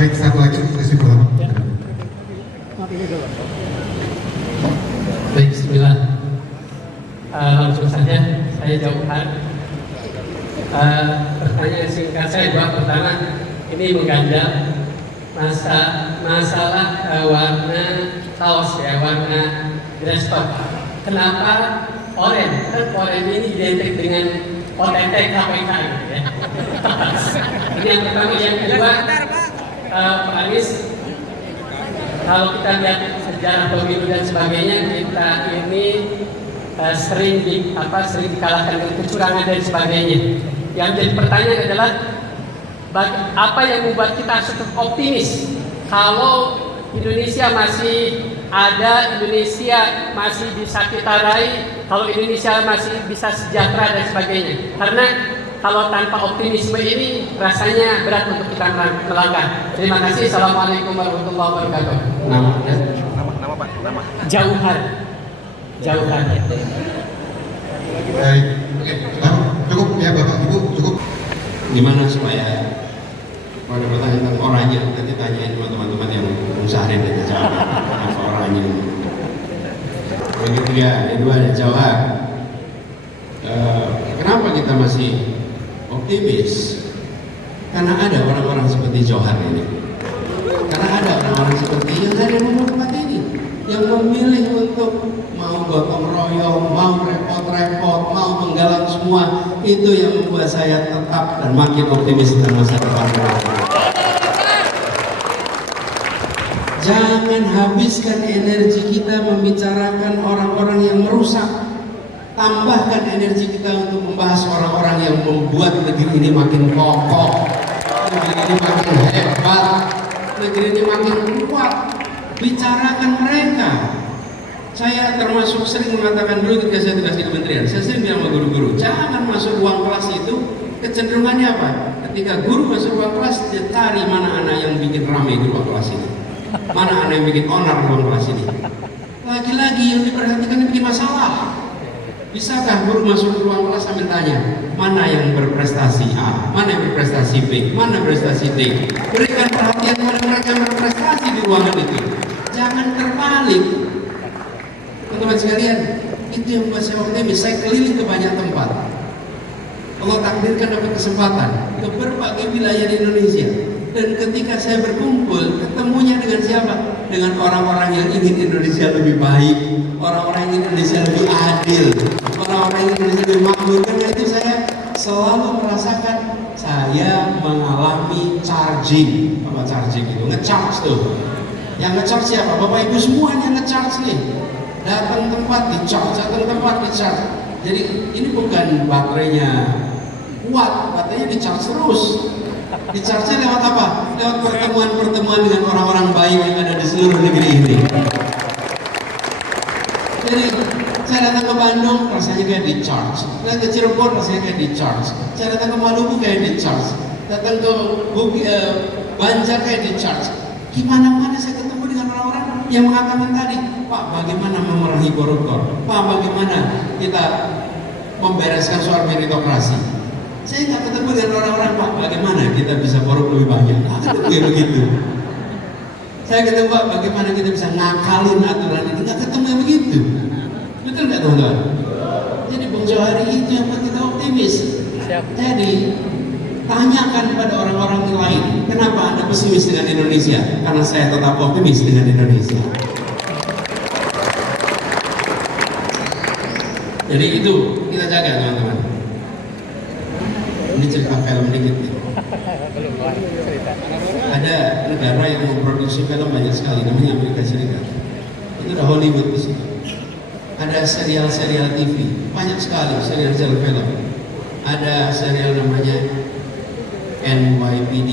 Baik, satu lagi kesimpulan. Baik, bismillah. Langsung saja, saya jawabkan. Pertanyaan singkat saya, pertama, ini mengganjal masalah warna kaos ya, warna dress code. Kenapa oranye? Kan oranye ini identik dengan OTT KPK gitu ya. Ini yang pertama. Yang kedua, Pak Anies, kalau kita lihat sejarah pemilu dan sebagainya, kita ini sering dikalahkan dengan kecurangan dan sebagainya. Yang jadi pertanyaan adalah apa yang membuat kita cukup optimis kalau Indonesia masih ada, Indonesia masih bisa kita raih, kalau Indonesia masih bisa sejahtera dan sebagainya. Karena kalau tanpa optimisme ini rasanya berat untuk kita melangkah. Terima kasih. Assalamualaikum warahmatullahi wabarakatuh. Nama Pak, nama. Jauhan. Baik, oke, cukup ya Bapak Ibu, cukup. Gimana supaya pada pertanyaan tentang oranye nanti tanyain sama teman-teman yang usahain aja jawab apa oranye. Yang ketiga, yang dua ada jawab. Kenapa kita masih optimis? Karena ada orang-orang seperti Johar ini. Karena ada orang-orang seperti yang ada di tempat ini, yang memilih untuk mau gotong royong, mau repot-repot, mau menggalang semua. Itu yang membuat saya tetap dan makin optimis tentang masa depan. Jangan habiskan energi kita membicarakan orang-orang yang merusak. Tambahkan energi kita untuk membahas orang-orang yang membuat negeri ini makin kokoh, negeri ini makin hebat, negeri ini makin kuat. Bicarakan mereka. Saya termasuk sering mengatakan dulu ketika saya tugas di kementerian, saya sering bilang sama guru-guru, jangan masuk ruang kelas itu. Kecenderungannya apa? Ketika guru masuk ruang kelas, dia cari mana anak yang bikin ramai di ruang kelas ini, mana anak yang bikin onar di ruang kelas ini. Lagi-lagi yang diperhatikan yang bikin masalah. Bisakah guru masuk ke ruang kelas sambil tanya, mana yang berprestasi A, mana yang berprestasi B, mana prestasi D? Berikan perhatian pada mereka yang berprestasi di ruangan itu. Jangan terbalik. Teman-teman sekalian, itu yang membuat saya optimis. Saya keliling ke banyak tempat. Allah takdirkan dapat kesempatan ke berbagai wilayah di Indonesia. Dan ketika saya berkumpul, ketemunya dengan siapa? Dengan orang-orang yang ingin Indonesia lebih baik, orang-orang yang ingin Indonesia lebih adil, orang-orang yang ingin Indonesia lebih makmur. Karena itu saya selalu merasakan saya mengalami charging. Apa charging itu? Nge-charge tuh. Yang nge-charge siapa? Bapak Ibu semuanya nge-charge nih. Datang tempat di-charge, datang tempat di-charge. Jadi ini bukan baterainya kuat, baterainya di-charge terus. Di-charge lewat apa? Lewat pertemuan-pertemuan dengan orang-orang baik yang ada di seluruh negeri ini. Jadi saya datang ke Bandung rasanya kayak di-charge, datang ke Cirebon rasanya kayak di-charge, saya datang ke Maluku kayak di-charge, datang ke Banjar kayak di-charge. Gimana-mana saya ketemu dengan orang-orang yang mengatakan tadi, Pak, bagaimana memerangi koruptor? Pak, bagaimana kita membereskan soal meritokrasi? Saya nggak ketemu dengan orang-orang, Pak, bagaimana kita bisa korup lebih banyak? Nggak ketemu ya begitu. Saya ketemu, Pak, bagaimana kita bisa ngakalin aturan ini? Nggak ketemu ya begitu. Betul nggak, teman-teman? Jadi Bung Johari itu yang buat kita optimis. Jadi tanyakan pada orang-orang lain, kenapa Anda pesimis dengan Indonesia? Karena saya tetap optimis dengan Indonesia. Jadi itu kita jaga, teman-teman. Ini cerita film dikit nih. Ada negara yang memproduksi film banyak sekali, namanya Amerika Serikat. Itu udah Hollywood di situ. Ada serial-serial TV, banyak sekali serial-serial film. Ada serial namanya NYPD,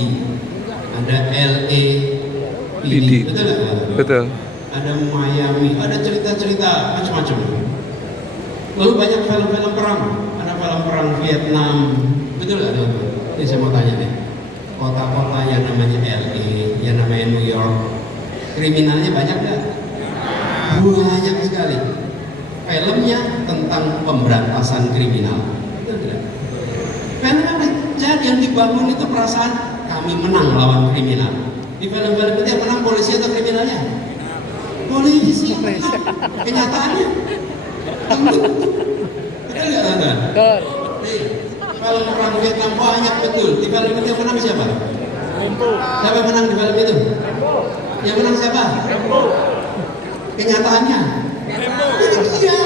ada LAPD, betul nggak? Betul. Ada Miami, ada cerita-cerita macam-macam. Lalu banyak film-film perang, ada film perang Vietnam, betul nggak? Ini saya mau tanya nih, kota-kota yang namanya LA, yang namanya New York, kriminalnya banyak nggak? Banyak sekali. Filmnya tentang pemberantasan kriminal, betul tidak? Film jadi yang dibangun itu perasaan kami menang lawan kriminal. Di film-film itu yang menang polisi atau kriminalnya? Polisi. Kenyataannya. Betul nggak Tanda? Betul. Nih, kalau perang Vietnam banyak betul. Di film itu yang menang siapa? Siapa yang menang di film itu? Yang menang siapa? Kenyataannya. Ini dia.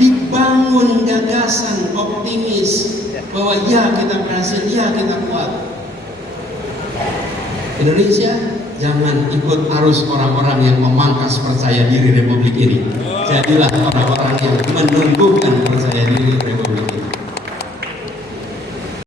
Dibangun gagasan optimis bahwa ya kita berhasil, ya kita kuat. Indonesia jangan ikut arus orang-orang yang memangkas percaya diri Republik ini. Jadilah orang-orang yang menumbuhkan percaya diri